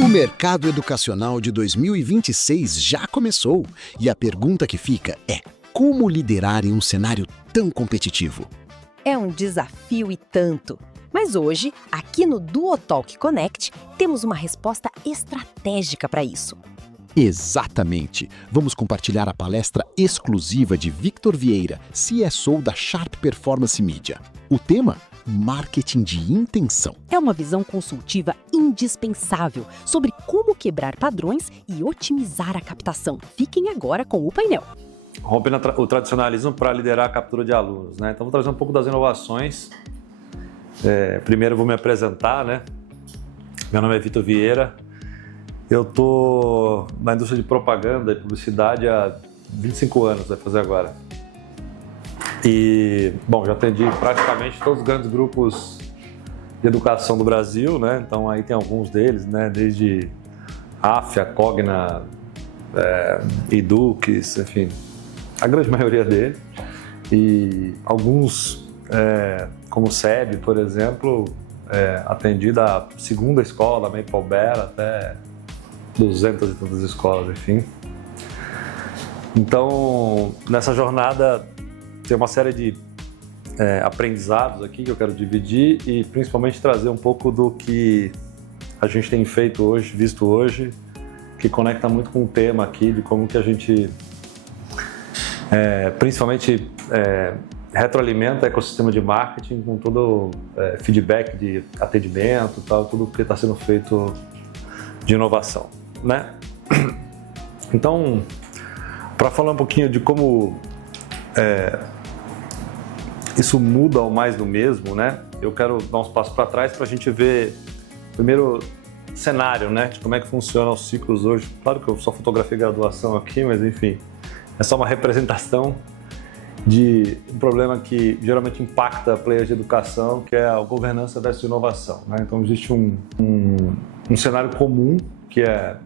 O mercado educacional de 2026 já começou e a pergunta que fica é: como liderar em um cenário tão competitivo? É um desafio e tanto. Mas hoje, aqui no DuoTalk Connect, temos uma resposta estratégica para isso. Exatamente! Vamos compartilhar a palestra exclusiva de Victor Vieira, CSO da Sharp Performance Media. O tema? Marketing de intenção. É uma visão consultiva indispensável sobre como quebrar padrões e otimizar a captação. Fiquem agora com o painel. Rompendo o tradicionalismo para liderar a captura de alunos, né? Então vou trazer um pouco das inovações. Primeiro vou me apresentar, né? Meu nome é Victor Vieira. Eu estou na indústria de propaganda e publicidade há 25 anos, vai fazer agora. E, bom, já atendi praticamente todos os grandes grupos de educação do Brasil, né? Então aí tem alguns deles, né? Desde Afya, Cogna, Edux, enfim, a grande maioria deles. E alguns, como SEB, por exemplo, atendi da segunda escola, Maple Bear, até 200 e tantas escolas, enfim. Então, nessa jornada tem uma série de aprendizados aqui que eu quero dividir e principalmente trazer um pouco do que a gente tem feito hoje, visto hoje, que conecta muito com o tema aqui de como que a gente principalmente retroalimenta o ecossistema de marketing com todo feedback de atendimento, tal, tudo que está sendo feito de inovação, né? Então, para falar um pouquinho de como isso muda ao mais do mesmo, né? Eu quero dar uns passos para trás para a gente ver primeiro cenário, né? De como é que funcionam os ciclos hoje. Claro que eu só fotografei graduação aqui, mas enfim, é só uma representação de um problema que geralmente impacta players de educação, que é a governança versus inovação, né? Então existe um cenário comum que é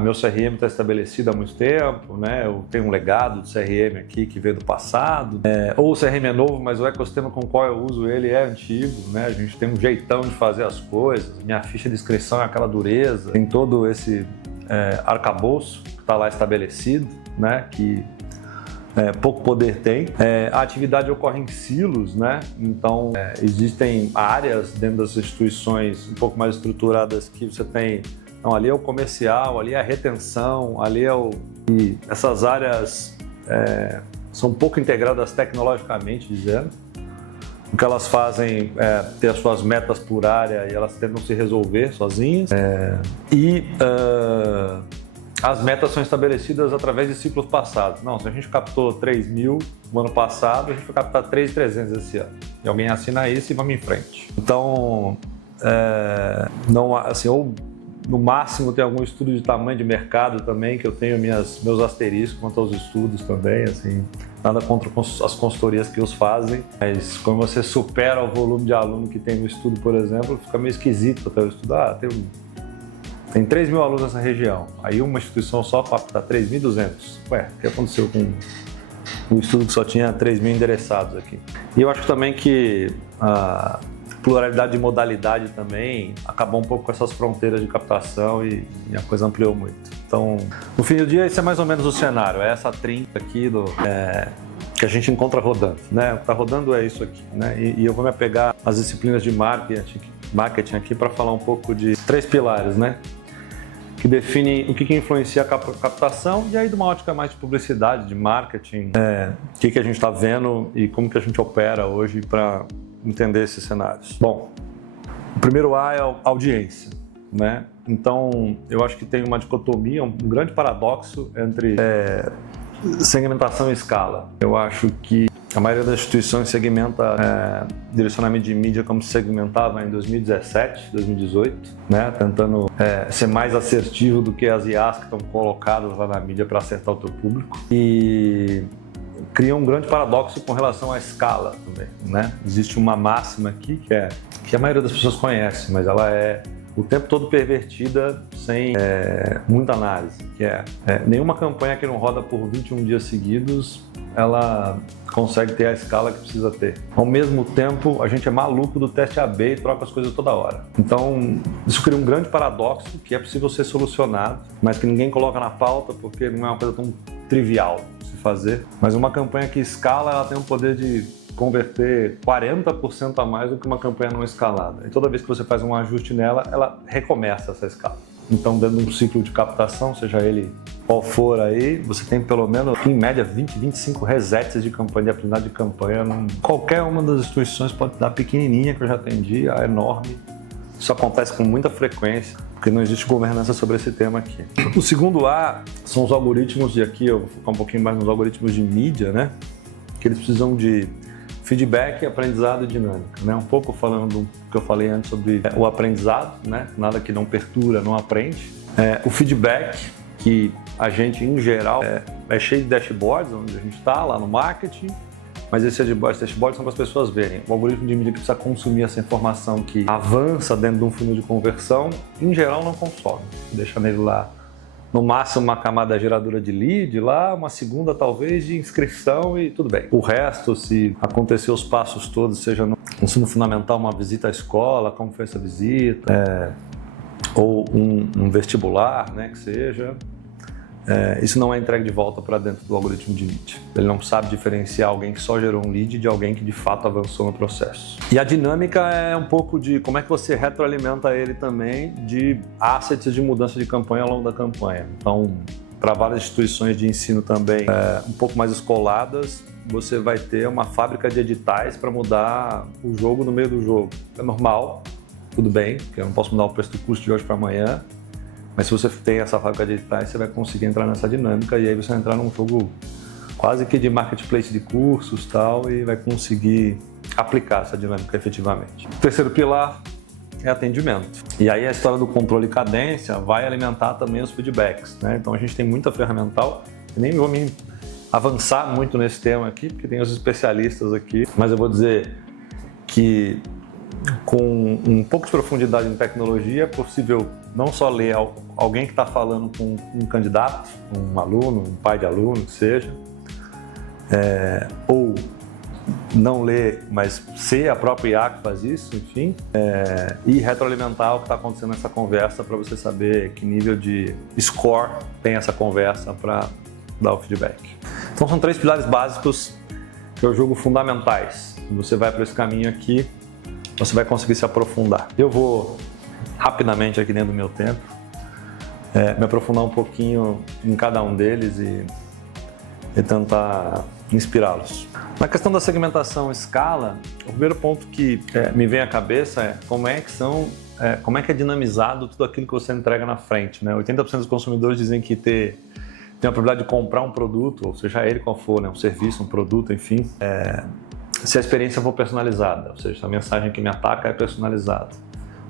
meu CRM está estabelecido há muito tempo, né? Eu tenho um legado de CRM aqui que veio do passado, ou o CRM é novo, mas o ecossistema com o qual eu uso ele é antigo, né? A gente tem um jeitão de fazer as coisas, minha ficha de inscrição é aquela dureza, tem todo esse arcabouço que está lá estabelecido, né? Que pouco poder tem. A atividade ocorre em silos, né? Então existem áreas dentro das instituições um pouco mais estruturadas que você tem. Então, ali é o comercial, ali é a retenção, ali é E essas áreas são pouco integradas tecnologicamente, dizendo. O que elas fazem é ter as suas metas por área e elas tentam se resolver sozinhas. As metas são estabelecidas através de ciclos passados. Não, se a gente captou 3.000 no ano passado, a gente vai captar 3.300 esse ano. E alguém assina isso e vamos em frente. Então, não, assim, ou no máximo tem algum estudo de tamanho de mercado também, que eu tenho meus asteriscos quanto aos estudos também, assim, nada contra as consultorias que os fazem, mas quando você supera o volume de aluno que tem no estudo, por exemplo, fica meio esquisito até eu estudar. Tem 3.000 alunos nessa região, aí uma instituição só capta 3.200. Ué, o que aconteceu com um estudo que só tinha 3.000 endereçados aqui? E eu acho também que a pluralidade de modalidade também acabou um pouco com essas fronteiras de captação e a coisa ampliou muito. Então, no fim do dia, esse é mais ou menos o cenário, é essa trinca aqui que a gente encontra rodando, né? O que está rodando é isso aqui, né? E eu vou me apegar às disciplinas de marketing aqui para falar um pouco de 3 pilares, né? Que definem o que influencia a captação e aí de uma ótica mais de publicidade, de marketing, o que a gente está vendo e como que a gente opera hoje para entender esses cenários. Bom, o primeiro A é a audiência, né? Então, eu acho que tem uma dicotomia, um grande paradoxo entre segmentação e escala. Eu acho que a maioria das instituições segmenta direcionamento de mídia como se segmentava em 2017, 2018, né? Tentando ser mais assertivo do que as IAs que estão colocadas lá na mídia para acertar o teu público. E cria um grande paradoxo com relação à escala também, né? Existe uma máxima aqui que a maioria das pessoas conhece, mas ela é o tempo todo pervertida sem muita análise, que nenhuma campanha que não roda por 21 dias seguidos, ela consegue ter a escala que precisa ter. Ao mesmo tempo, a gente é maluco do teste AB e troca as coisas toda hora. Então, isso cria um grande paradoxo que é possível ser solucionado, mas que ninguém coloca na pauta porque não é uma coisa tão trivial de se fazer. Mas uma campanha que escala, ela tem o poder de converter 40% a mais do que uma campanha não escalada. E toda vez que você faz um ajuste nela, ela recomeça essa escala. Então, dentro de um ciclo de captação, seja ele qual for aí, você tem pelo menos, em média, 20, 25 resets de campanha, de aprendizado de campanha. Qualquer uma das instituições pode dar pequenininha, que eu já atendi, a enorme. Isso acontece com muita frequência, porque não existe governança sobre esse tema aqui. O segundo A são os algoritmos, e aqui eu vou focar um pouquinho mais nos algoritmos de mídia, né? Que eles precisam de feedback, aprendizado e dinâmica, né? Um pouco falando do que eu falei antes sobre o aprendizado, né? Nada que não perturba, não aprende. O feedback, que a gente, em geral, é cheio de dashboards, onde a gente está lá no marketing, mas esses dashboards são para as pessoas verem. O algoritmo de mídia que precisa consumir essa informação que avança dentro de um funil de conversão, em geral não consome. Deixa nele lá, no máximo, uma camada geradora de lead lá, uma segunda talvez de inscrição e tudo bem. O resto, se acontecer os passos todos, seja no ensino fundamental, uma visita à escola, como foi essa visita, ou um vestibular, né, que seja, isso não é entregue de volta para dentro do algoritmo de lead. Ele não sabe diferenciar alguém que só gerou um lead de alguém que de fato avançou no processo. E a dinâmica é um pouco de como é que você retroalimenta ele também de assets de mudança de campanha ao longo da campanha. Então, para várias instituições de ensino também um pouco mais escoladas, você vai ter uma fábrica de editais para mudar o jogo no meio do jogo. É normal, tudo bem, porque eu não posso mudar o preço do curso de hoje para amanhã. Mas se você tem essa fábrica de editais, você vai conseguir entrar nessa dinâmica e aí você vai entrar num jogo quase que de marketplace de cursos e tal, e vai conseguir aplicar essa dinâmica efetivamente. O terceiro pilar é atendimento. E aí a história do controle e cadência vai alimentar também os feedbacks, né? Então a gente tem muita ferramental, eu nem vou me avançar muito nesse tema aqui, porque tem os especialistas aqui, mas eu vou dizer que com um pouco de profundidade em tecnologia é possível não só ler alguém que está falando com um candidato, um aluno, um pai de aluno, que seja, ou não ler, mas ser a própria IA que faz isso, enfim, e retroalimentar o que está acontecendo nessa conversa para você saber que nível de score tem essa conversa para dar o feedback. Então são 3 pilares básicos que eu julgo fundamentais. Se você vai para esse caminho aqui, você vai conseguir se aprofundar. Eu vou rapidamente aqui dentro do meu tempo me aprofundar um pouquinho em cada um deles e tentar inspirá-los. Na questão da segmentação escala, o primeiro ponto que me vem à cabeça é como é que é dinamizado tudo aquilo que você entrega na frente, né? 80% dos consumidores dizem que tem a probabilidade de comprar um produto, ou seja ele qual for, né? Um serviço, um produto, enfim, se a experiência for personalizada, ou seja, a mensagem que me ataca é personalizada.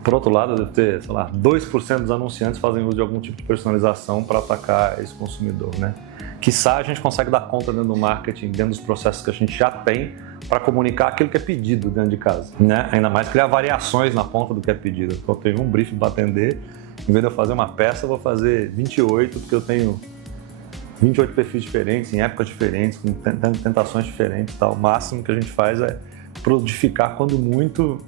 Por outro lado, deve ter, 2% dos anunciantes fazem uso de algum tipo de personalização para atacar esse consumidor, né? Quiçá a gente consegue dar conta dentro do marketing, dentro dos processos que a gente já tem, para comunicar aquilo que é pedido dentro de casa, né? Ainda mais criar variações na ponta do que é pedido. Eu tenho um brief para atender, em vez de eu fazer uma peça, eu vou fazer 28, porque eu tenho 28 perfis diferentes, em épocas diferentes, com tentações diferentes e tal. O máximo que a gente faz é prodificar, quando muito,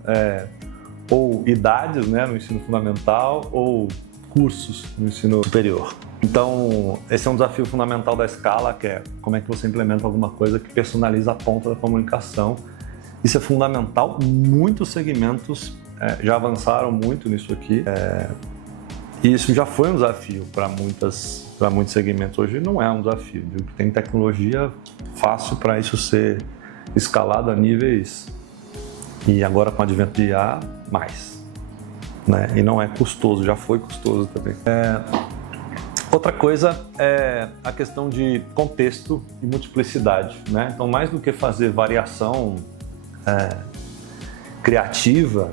ou idades, né, no ensino fundamental, ou cursos no ensino superior. Então, esse é um desafio fundamental da escala, que é como é que você implementa alguma coisa que personaliza a ponta da comunicação. Isso é fundamental. Muitos segmentos já avançaram muito nisso aqui. E isso já foi um desafio para muitos segmentos. Hoje não é um desafio. Tem tecnologia fácil para isso ser escalado a níveis, e agora com o advento de IA, mais. Né? E não é custoso, já foi custoso também. Outra coisa é a questão de contexto e multiplicidade. Né? Então, mais do que fazer variação criativa,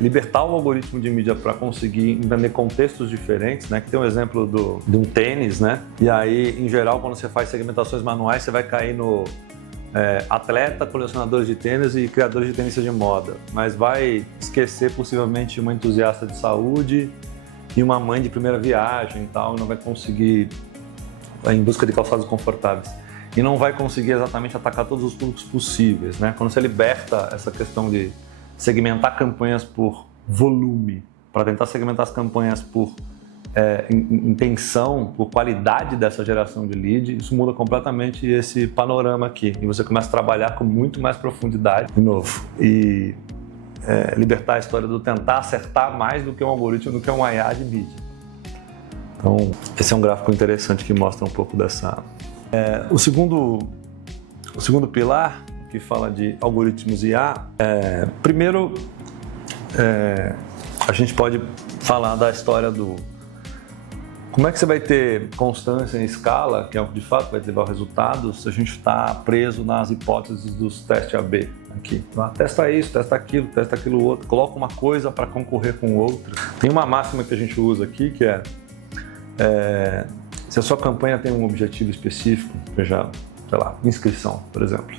libertar o algoritmo de mídia para conseguir entender contextos diferentes, né? Que tem um exemplo de um tênis, né? E aí, em geral, quando você faz segmentações manuais, você vai cair atleta, colecionadores de tênis e criadores de tendência de moda, mas vai esquecer possivelmente uma entusiasta de saúde e uma mãe de primeira viagem e tal, e não vai conseguir, em busca de calçados confortáveis, e não vai conseguir exatamente atacar todos os públicos possíveis, né? Quando você liberta essa questão de segmentar campanhas por volume, para tentar segmentar as campanhas por intenção, por qualidade dessa geração de lead, isso muda completamente esse panorama aqui. E você começa a trabalhar com muito mais profundidade, de novo, e libertar a história do tentar acertar mais do que um algoritmo, do que um IA de mídia. Então, esse é um gráfico interessante que mostra um pouco dessa... O segundo pilar, que fala de algoritmos IA, primeiro, a gente pode falar da história do como é que você vai ter constância em escala, que é o que de fato vai levar resultados, se a gente está preso nas hipóteses dos testes AB aqui. Testa isso, testa aquilo outro, coloca uma coisa para concorrer com outra. Tem uma máxima que a gente usa aqui que se a sua campanha tem um objetivo específico, seja, sei lá, inscrição, por exemplo,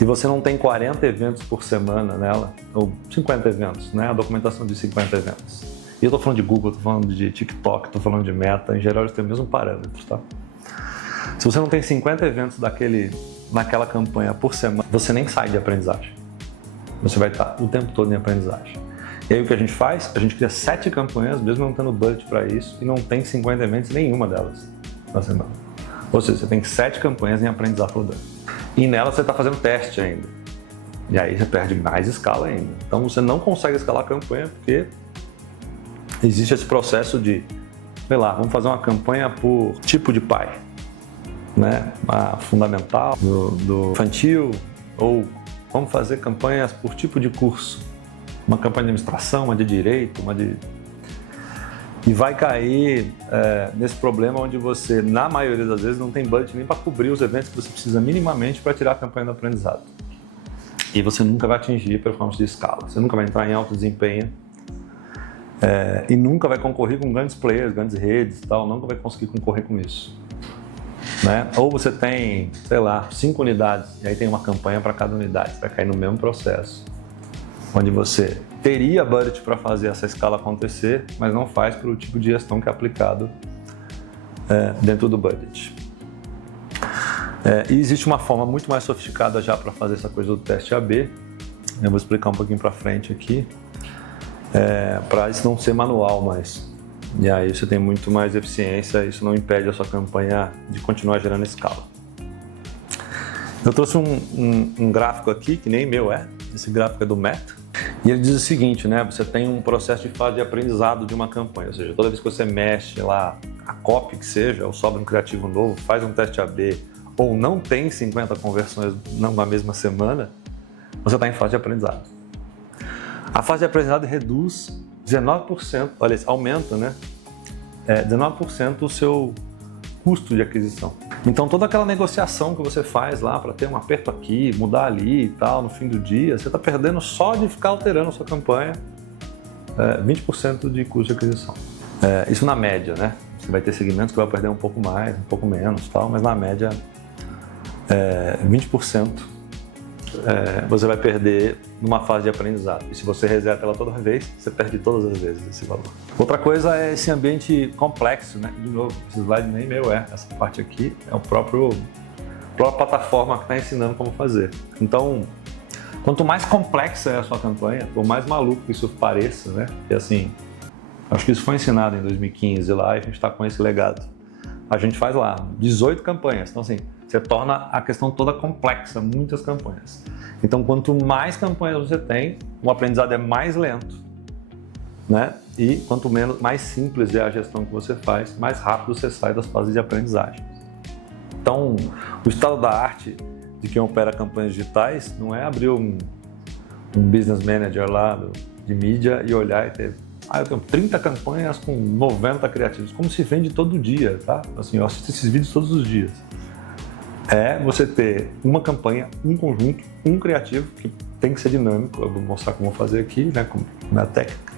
e você não tem 40 eventos por semana nela, ou 50 eventos, né? A documentação de 50 eventos. E eu estou falando de Google, estou falando de TikTok, estou falando de Meta, em geral eles têm o mesmo parâmetro, tá? Se você não tem 50 eventos naquela campanha por semana, você nem sai de aprendizagem. Você vai estar o tempo todo em aprendizagem. E aí o que a gente faz? A gente cria 7 campanhas, mesmo não tendo budget para isso, e não tem 50 eventos nenhuma delas na semana. Ou seja, você tem 7 campanhas em aprendizado rodando. E nela você está fazendo teste ainda. E aí você perde mais escala ainda. Então você não consegue escalar a campanha porque existe esse processo de, sei lá, vamos fazer uma campanha por tipo de pai, né? A fundamental, do infantil, ou vamos fazer campanhas por tipo de curso. Uma campanha de administração, uma de direito, E vai cair nesse problema onde você, na maioria das vezes, não tem budget nem para cobrir os eventos que você precisa minimamente para tirar a campanha do aprendizado. E você nunca vai atingir performance de escala, você nunca vai entrar em alto desempenho e nunca vai concorrer com grandes players, grandes redes e tal, nunca vai conseguir concorrer com isso. Né? Ou você tem, sei lá, 5 unidades e aí tem uma campanha para cada unidade, você vai cair no mesmo processo, onde você teria budget para fazer essa escala acontecer, mas não faz pelo tipo de gestão que é aplicado dentro do budget. E existe uma forma muito mais sofisticada já para fazer essa coisa do teste AB, eu vou explicar um pouquinho para frente aqui, para isso não ser manual mais. E aí você tem muito mais eficiência, isso não impede a sua campanha de continuar gerando escala. Eu trouxe um gráfico aqui, que nem meu esse gráfico é do Meta, e ele diz o seguinte, né? Você tem um processo de fase de aprendizado de uma campanha, ou seja, toda vez que você mexe lá a copy que seja, ou sobe um criativo novo, faz um teste AB, ou não tem 50 conversões na mesma semana, você está em fase de aprendizado. A fase de aprendizado reduz 19%, olha, aumenta, né? 19% o seu custo de aquisição. Então toda aquela negociação que você faz lá para ter um aperto aqui, mudar ali e tal, no fim do dia, você está perdendo só de ficar alterando a sua campanha 20% de custo de aquisição. Isso na média, né? Você vai ter segmentos que vai perder um pouco mais, um pouco menos, tal, mas na média 20% você vai perder numa fase de aprendizado. E se você reseta ela toda vez, você perde todas as vezes esse valor. Outra coisa é esse ambiente complexo, né? De novo, esse slide nem meu essa parte aqui é a própria plataforma que está ensinando como fazer. Então, quanto mais complexa é a sua campanha, por mais maluco isso pareça, né? E assim, acho que isso foi ensinado em 2015 lá e a gente está com esse legado. A gente faz lá 18 campanhas, então assim, você torna a questão toda complexa, muitas campanhas. Então, quanto mais campanhas você tem, o aprendizado é mais lento, né? E quanto mais simples é a gestão que você faz, mais rápido você sai das fases de aprendizagem. Então, o estado da arte de quem opera campanhas digitais não é abrir um business manager lá de mídia e olhar e ter... eu tenho 30 campanhas com 90 criativos, como se vende todo dia, tá? Assim, eu assisto esses vídeos todos os dias. Você ter uma campanha, um conjunto, um criativo, que tem que ser dinâmico, eu vou mostrar como fazer aqui, né, como a técnica.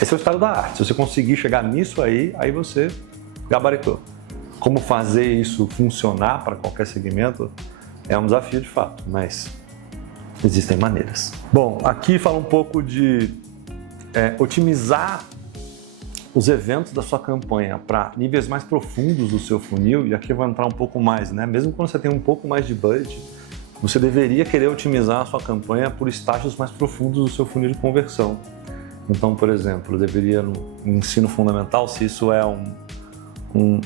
Esse é o estado da arte, se você conseguir chegar nisso aí você gabaritou. Como fazer isso funcionar para qualquer segmento, É um desafio de fato, mas existem maneiras. Bom, aqui fala um pouco de otimizar os eventos da sua campanha para níveis mais profundos do seu funil, e aqui eu vou entrar um pouco mais, né? Mesmo quando você tem um pouco mais de budget, você deveria querer otimizar a sua campanha por estágios mais profundos do seu funil de conversão. Então, por exemplo, eu deveria no ensino fundamental, se isso é um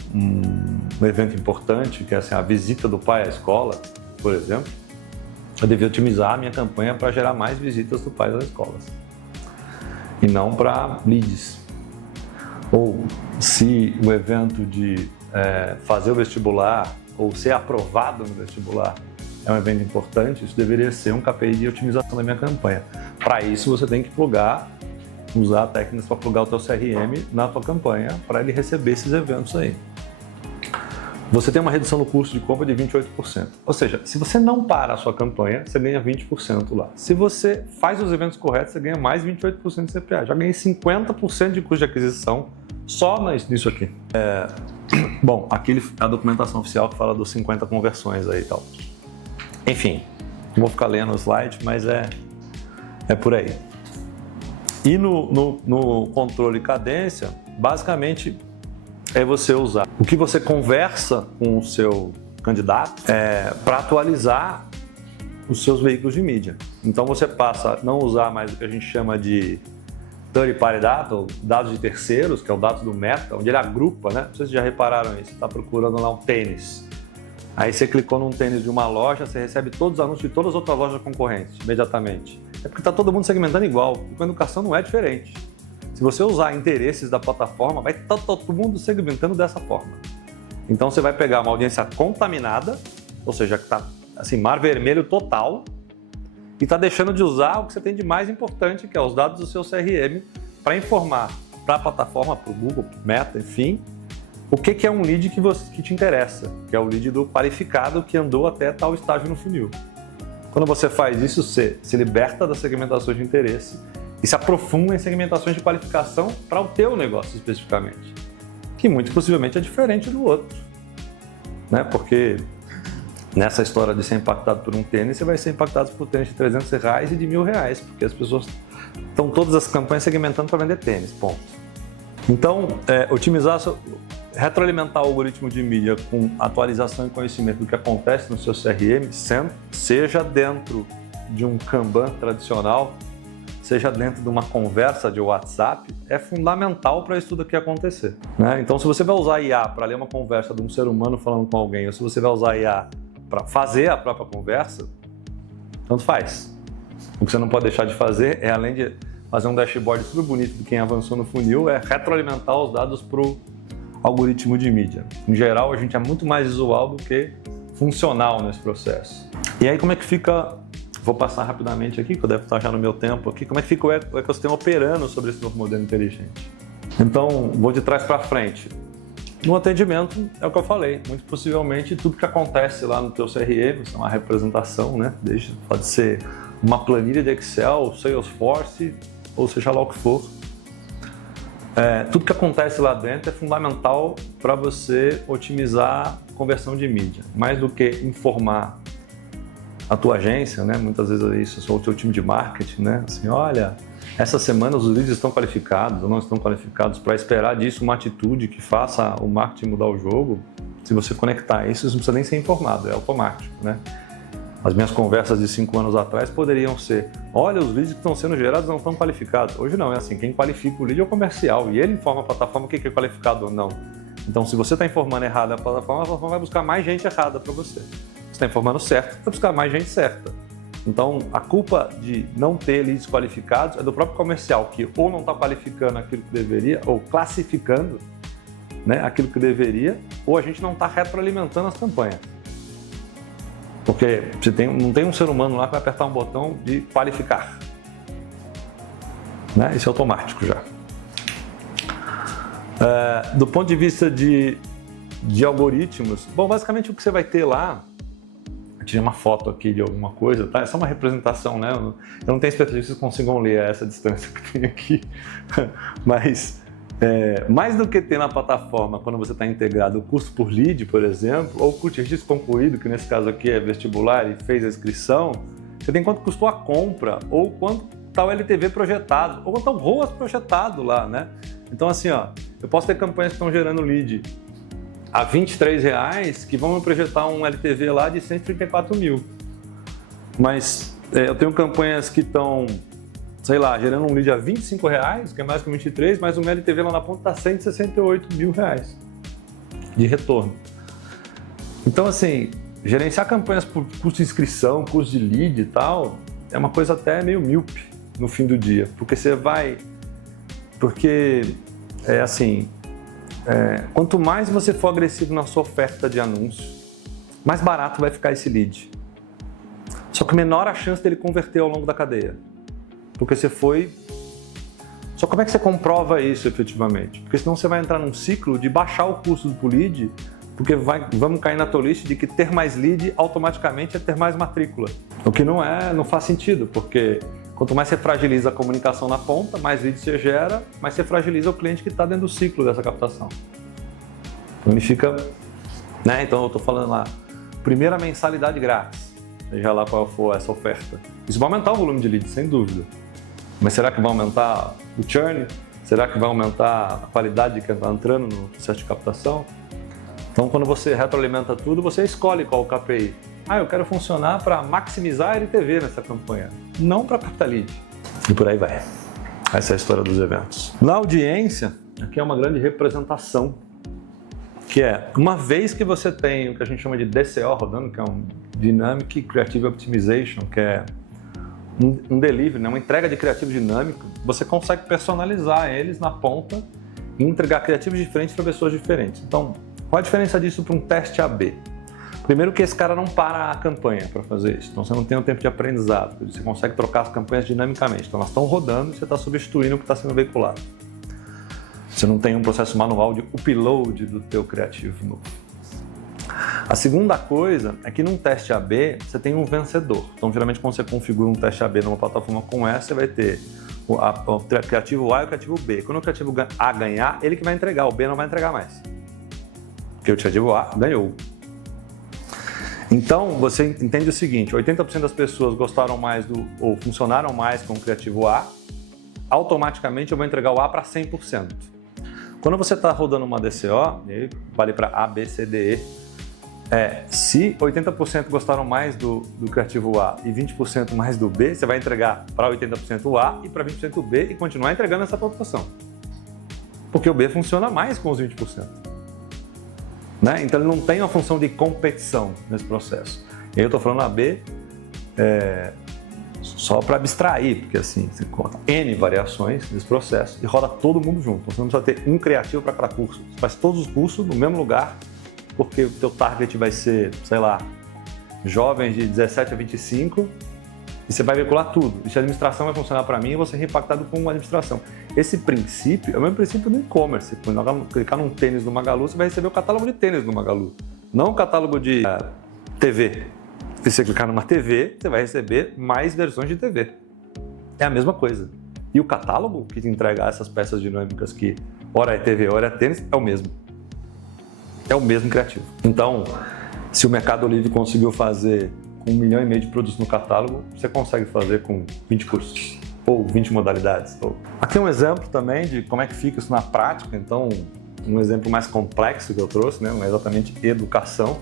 evento importante, que é assim, a visita do pai à escola, por exemplo, eu deveria otimizar a minha campanha para gerar mais visitas do pai às escolas e não para leads. Ou se o evento de fazer o vestibular ou ser aprovado no vestibular é um evento importante, isso deveria ser um KPI de otimização da minha campanha. Para isso, você tem que usar técnicas para plugar o teu CRM na tua campanha para ele receber esses eventos aí. Você tem uma redução no custo de compra de 28%. Ou seja, se você não para a sua campanha, você ganha 20% lá. Se você faz os eventos corretos, você ganha mais 28% de CPA. Já ganhei 50% de custo de aquisição só nisso aqui. Bom, aqui é a documentação oficial que fala dos 50 conversões aí e tal. Enfim, não vou ficar lendo o slide, mas é por aí. E no controle cadência, basicamente é você usar o que você conversa com o seu candidato para atualizar os seus veículos de mídia. Então você passa a não usar mais o que a gente chama de third party data, ou dados de terceiros, que é o dados do Meta, onde ele agrupa, né? Não sei se vocês já repararam isso, você está procurando lá um tênis. Aí você clicou num tênis de uma loja, você recebe todos os anúncios de todas as outras lojas concorrentes imediatamente. É porque está todo mundo segmentando igual, e com a educação não é diferente. Se você usar interesses da plataforma, vai estar todo mundo segmentando dessa forma. Então você vai pegar uma audiência contaminada, ou seja, que está assim, mar vermelho total, e está deixando de usar o que você tem de mais importante, que é os dados do seu CRM, para informar para a plataforma, para o Google, para o Meta, enfim, o que é um lead que te interessa, que é o lead do qualificado que andou até tal estágio no funil. Quando você faz isso, você se liberta das segmentações de interesse e se aprofunda em segmentações de qualificação para o teu negócio especificamente, que muito possivelmente é diferente do outro, né? Porque nessa história de ser impactado por um tênis, você vai ser impactado por tênis de R$300 e de R$1.000, porque as pessoas estão todas as campanhas segmentando para vender tênis, ponto. Então, retroalimentar o algoritmo de mídia com atualização e conhecimento do que acontece no seu CRM, seja dentro de um Kanban tradicional, seja dentro de uma conversa de WhatsApp, é fundamental para isso tudo aqui acontecer, né? Então, se você vai usar IA para ler uma conversa de um ser humano falando com alguém, ou se você vai usar IA para fazer a própria conversa, tanto faz. O que você não pode deixar de fazer é, além de fazer um dashboard super bonito de quem avançou no funil, é retroalimentar os dados para o algoritmo de mídia. Em geral, a gente é muito mais visual do que funcional nesse processo. E aí, como é que fica... Vou passar rapidamente aqui, que eu devo estar já no meu tempo aqui. Como é que fica o ecossistema operando sobre esse novo modelo inteligente? Então, vou de trás para frente. No atendimento, é o que eu falei. Muito possivelmente, tudo que acontece lá no teu CRM, isso é uma representação, né? Pode ser uma planilha de Excel, Salesforce, ou seja lá o que for. Tudo que acontece lá dentro é fundamental para você otimizar a conversão de mídia. Mais do que informar a tua agência, né? Muitas vezes é isso, só o teu time de marketing, né? Assim, olha, essa semana os leads estão qualificados ou não estão qualificados, para esperar disso uma atitude que faça o marketing mudar o jogo. Se você conectar isso não precisa nem ser informado, é automático, né? As minhas conversas de 5 anos atrás poderiam ser, olha, os leads que estão sendo gerados não estão qualificados. Hoje não, é assim, quem qualifica o lead é o comercial e ele informa a plataforma o que é qualificado ou não. Então, se você está informando errado a plataforma vai buscar mais gente errada para você. Está informando certo, vai buscar mais gente certa. Então, a culpa de não ter leads qualificados é do próprio comercial, que ou não está qualificando aquilo que deveria, ou classificando, né, aquilo que deveria, ou a gente não está retroalimentando as campanhas. Porque não tem um ser humano lá que vai apertar um botão de qualificar, né? Isso é automático já. Do ponto de vista de algoritmos, bom, basicamente o que você vai ter lá, eu tirei uma foto aqui de alguma coisa, tá? É só uma representação, né? Eu não tenho expectativa que vocês consigam ler a essa distância que tem aqui, mas Mais do que ter na plataforma, quando você está integrado, o custo por lead, por exemplo, ou o custo de registro concluído, que nesse caso aqui é vestibular e fez a inscrição, você tem quanto custou a compra, ou quanto está o LTV projetado, ou quanto está o ROAS projetado lá, né? Então assim, ó, eu posso ter campanhas que estão gerando lead a R$23, que vão me projetar um LTV lá de 134 mil. Mas eu tenho campanhas que estão, sei lá, gerando um lead a R$25, que é mais que 23, mas o meu LTV lá na ponta está 168 mil reais de retorno. Então, assim, gerenciar campanhas por custo de inscrição, custo de lead e tal, é uma coisa até meio míope no fim do dia, porque você vai... Porque, quanto mais você for agressivo na sua oferta de anúncio, mais barato vai ficar esse lead. Só que menor a chance dele converter ao longo da cadeia. Porque você foi... Só como é que você comprova isso efetivamente? Porque senão você vai entrar num ciclo de baixar o custo do lead, porque vamos cair na tolice de que ter mais lead automaticamente é ter mais matrícula. O que não faz sentido, porque quanto mais você fragiliza a comunicação na ponta, mais lead você gera, mais você fragiliza o cliente que está dentro do ciclo dessa captação. Então ele fica... Né? Então eu estou falando lá, primeira mensalidade grátis, seja lá qual for essa oferta. Isso vai aumentar o volume de lead, sem dúvida. Mas será que vai aumentar o churn? Será que vai aumentar a qualidade de quem está entrando no processo de captação? Então, quando você retroalimenta tudo, você escolhe qual o KPI. Eu quero funcionar para maximizar a LTV nessa campanha, não para captar lead. E por aí vai. Essa é a história dos eventos. Na audiência, aqui é uma grande representação, que é, uma vez que você tem o que a gente chama de DCO rodando, que é um Dynamic Creative Optimization, que é um delivery, né? Uma entrega de criativo dinâmico, você consegue personalizar eles na ponta e entregar criativos diferentes para pessoas diferentes. Então, qual a diferença disso para um teste AB? Primeiro que esse cara não para a campanha para fazer isso, então você não tem o tempo de aprendizado, você consegue trocar as campanhas dinamicamente. Então elas estão rodando e você está substituindo o que está sendo veiculado. Você não tem um processo manual de upload do teu criativo novo. A segunda coisa é que num teste AB você tem um vencedor. Então geralmente quando você configura um teste AB numa plataforma como essa, você vai ter o criativo A e o criativo B. Quando o criativo A ganhar, ele que vai entregar, o B não vai entregar mais. Porque o criativo A ganhou. Então você entende o seguinte, 80% das pessoas gostaram mais ou funcionaram mais com o criativo A, automaticamente eu vou entregar o A para 100%. Quando você está rodando uma DCO, vale para A, B, C, D, E, se 80% gostaram mais do criativo A e 20% mais do B, você vai entregar para 80% o A e para 20% o B e continuar entregando essa pontuação. Porque o B funciona mais com os 20%. Né? Então ele não tem uma função de competição nesse processo. E aí eu estou falando AB só para abstrair, porque assim, você conta N variações nesse processo e roda todo mundo junto. Então, você não precisa ter um criativo para cada curso. Você faz todos os cursos no mesmo lugar, porque o teu target vai ser, sei lá, jovens de 17 a 25 e você vai veicular tudo. E se a administração vai funcionar para mim, eu vou ser reimpactado com a administração. Esse princípio é o mesmo princípio do e-commerce. Quando clicar num tênis do Magalu, você vai receber o catálogo de tênis do Magalu, não o catálogo de TV. Se você clicar numa TV, você vai receber mais versões de TV. É a mesma coisa. E o catálogo que te entrega essas peças dinâmicas que ora é TV, ora é tênis, é o mesmo. É o mesmo criativo. Então, se o Mercado Livre conseguiu fazer com 1,5 milhão de produtos no catálogo, você consegue fazer com 20 cursos ou 20 modalidades. Aqui é um exemplo também de como é que fica isso na prática. Então, um exemplo mais complexo que eu trouxe, né? Não é exatamente educação.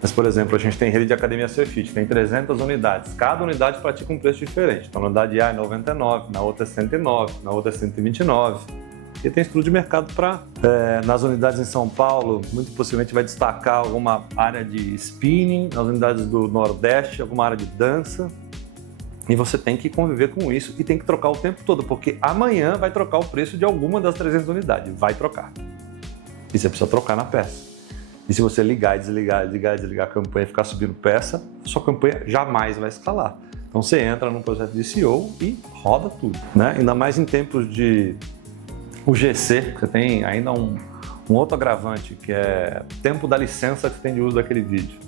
Mas, por exemplo, a gente tem rede de academia Cefit, tem 300 unidades. Cada unidade pratica um preço diferente. Então, a unidade A é 99, na outra é 109, na outra é 129. E tem estudo de mercado para... nas unidades em São Paulo, muito possivelmente vai destacar alguma área de spinning, nas unidades do Nordeste, alguma área de dança. E você tem que conviver com isso e tem que trocar o tempo todo, porque amanhã vai trocar o preço de alguma das 300 unidades. Vai trocar. E você precisa trocar na peça. E se você ligar e desligar a campanha e ficar subindo peça, a sua campanha jamais vai escalar. Então você entra num processo de SEO e roda tudo, né? Ainda mais em tempos de UGC, você tem ainda um outro agravante, que é o tempo da licença que você tem de uso daquele vídeo.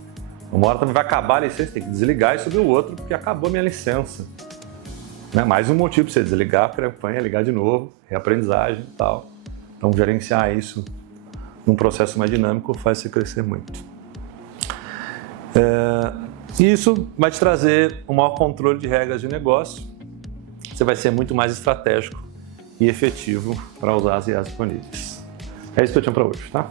Uma hora também vai acabar a licença, tem que desligar e subir o outro, porque acabou a minha licença. Né? Mais um motivo para você desligar a campanha, ligar de novo, reaprendizagem e tal. Então, gerenciar isso num processo mais dinâmico faz você crescer muito. Isso vai te trazer um maior controle de regras de negócio. Você vai ser muito mais estratégico e efetivo para usar as IAs disponíveis. É isso que eu tinha para hoje, tá?